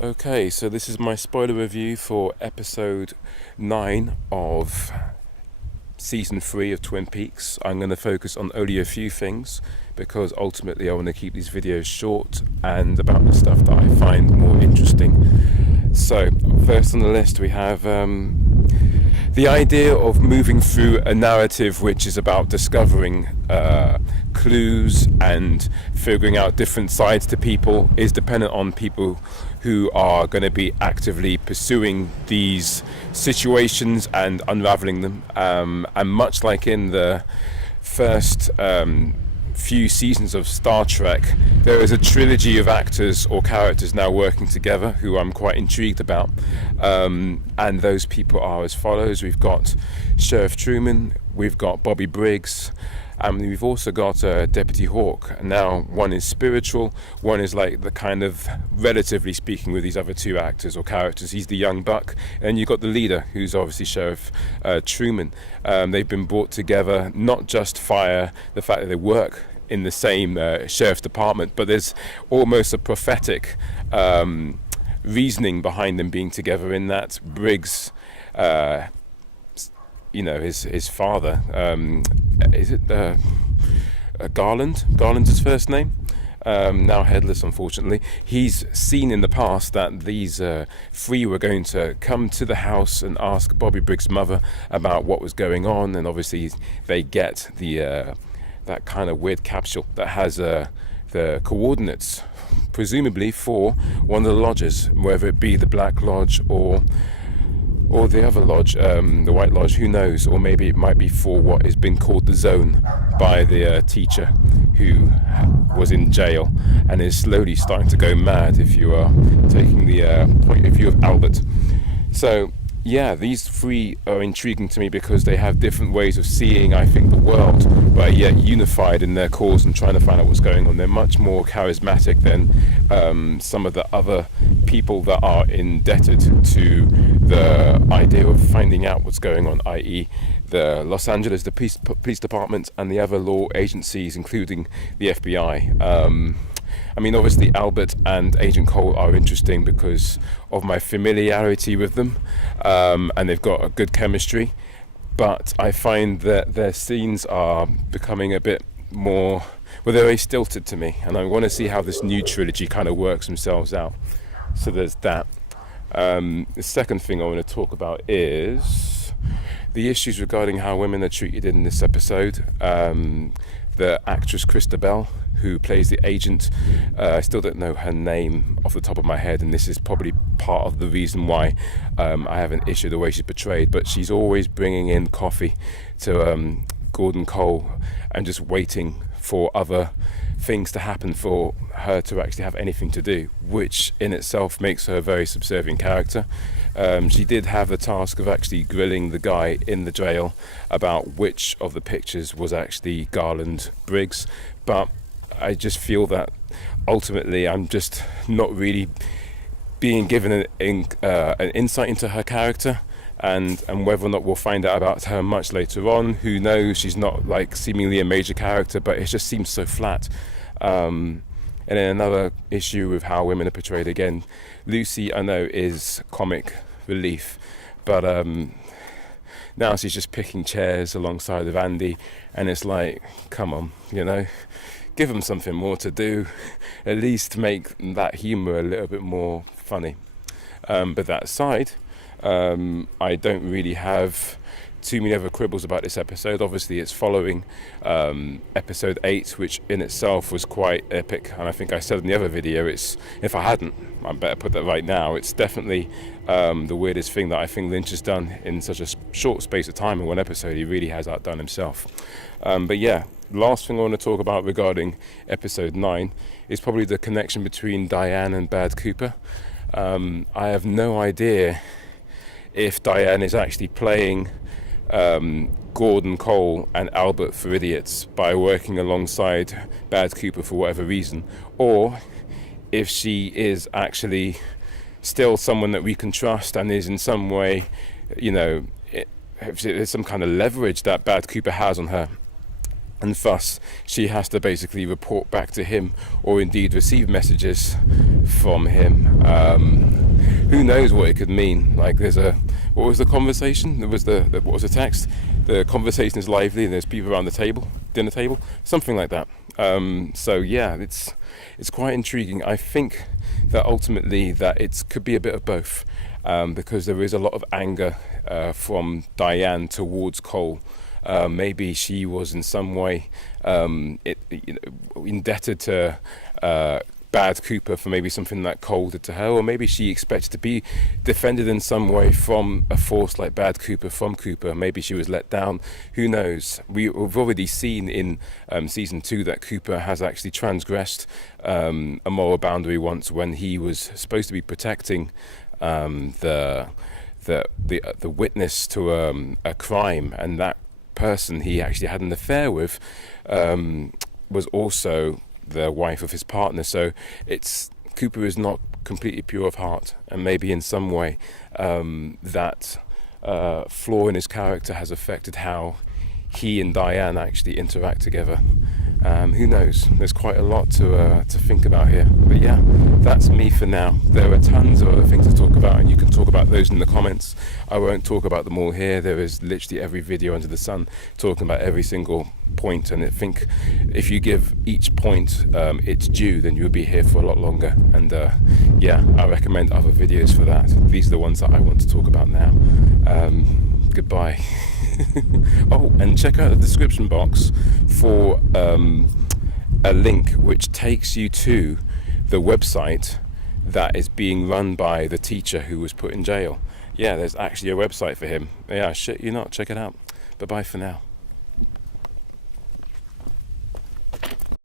Okay, so this is my spoiler review for episode 9 of season 3 of Twin Peaks. I'm going to focus on only a few things because ultimately I want to keep these videos short and about the stuff that I find more interesting. So, first on the list we have the idea of moving through a narrative which is about discovering clues and figuring out different sides to people is dependent on people who are going to be actively pursuing these situations and unraveling them. And much like in the first few seasons of Star Trek, there is a trilogy of actors or characters now working together who I'm quite intrigued about. And those people are as follows. We've got Sheriff Truman, we've got Bobby Briggs, and we've also got Deputy Hawk. Now, one is spiritual, one is like the kind of, relatively speaking, with these other two actors or characters, he's the young buck, and you've got the leader, who's obviously Sheriff Truman. They've been brought together not just via the fact that they work in the same sheriff's department, but there's almost a prophetic reasoning behind them being together, in that Briggs, his father, is it Garland? Garland's his first name. Now headless, unfortunately. He's seen in the past that these three were going to come to the house and ask Bobby Briggs' mother about what was going on, and obviously they get the that kind of weird capsule that has the coordinates, presumably for one of the lodges, whether it be the Black Lodge or the other lodge, the White Lodge, who knows, or maybe it might be for what has been called the Zone by the teacher who was in jail and is slowly starting to go mad, if you are taking the point of view of Albert. So yeah, these three are intriguing to me because they have different ways of seeing, I think, the world, but yet unified in their cause and trying to find out what's going on. They're much more charismatic than some of the other people that are indebted to the idea of finding out what's going on, i.e. the Los Angeles, the police department, and the other law agencies, including the FBI. I mean, obviously Albert and Agent Cole are interesting because of my familiarity with them, and they've got a good chemistry, but I find that their scenes are becoming a bit more, well, they're very stilted to me, and I want to see how this new trilogy kind of works themselves out. So there's that. The second thing I want to talk about is the issues regarding how women are treated in this episode. The actress Christabel, who plays the agent, I still don't know her name off the top of my head, and this is probably part of the reason why I have an issue the way she's portrayed, but she's always bringing in coffee to Gordon Cole and just waiting for other things to happen for her to actually have anything to do, which in itself makes her a very subservient character. She did have the task of actually grilling the guy in the jail about which of the pictures was actually Garland Briggs, but I just feel that ultimately I'm just not really being given an insight into her character, and whether or not we'll find out about her much later on, who knows. She's not like seemingly a major character, but it just seems so flat. And then another issue with how women are portrayed again. Lucy, I know, is comic relief, but now she's just picking chairs alongside of Andy, and it's like, come on, give them something more to do. At least make that humour a little bit more funny. But that aside, I don't really have too many other quibbles about this episode. Obviously it's following episode 8, which in itself was quite epic, and I think I said in the other video, if I hadn't, I better put that right now, it's definitely the weirdest thing that I think Lynch has done in such a short space of time in one episode. He really has outdone himself. But yeah, last thing I want to talk about regarding episode 9 is probably the connection between Diane and Bad Cooper. I have no idea if Diane is actually playing Gordon Cole and Albert for idiots by working alongside Bad Cooper for whatever reason, or if she is actually still someone that we can trust and is in some way, if there's some kind of leverage that Bad Cooper has on her. and thus she has to basically report back to him, or indeed receive messages from him. Who knows what it could mean? Like, what was the conversation? There was what was the text? The conversation is lively and there's people around the dinner table, something like that. So yeah, it's quite intriguing. I think that ultimately that it could be a bit of both, because there is a lot of anger from Diane towards Cole. Maybe she was in some way indebted to Bad Cooper for maybe something that Cole did to her, or maybe she expected to be defended in some way from a force like Bad Cooper, from Cooper. Maybe she was let down. Who knows? We've already seen in season 2 that Cooper has actually transgressed a moral boundary once, when he was supposed to be protecting the witness to a crime, and that person he actually had an affair with was also the wife of his partner. So Cooper is not completely pure of heart, and maybe in some way that flaw in his character has affected how he and Diane actually interact together. Who knows? There's quite a lot to think about here. But yeah, that's me for now. There are tons of other things to talk about, and you can talk about those in the comments. I won't talk about them all here. There is literally every video under the sun talking about every single point, and I think if you give each point its due, then you'll be here for a lot longer. And yeah, I recommend other videos for that. These are the ones that I want to talk about now. Goodbye. Oh, and check out the description box for a link which takes you to the website that is being run by the teacher who was put in jail. Yeah, there's actually a website for him. Yeah, shit you not, check it out. Bye bye for now.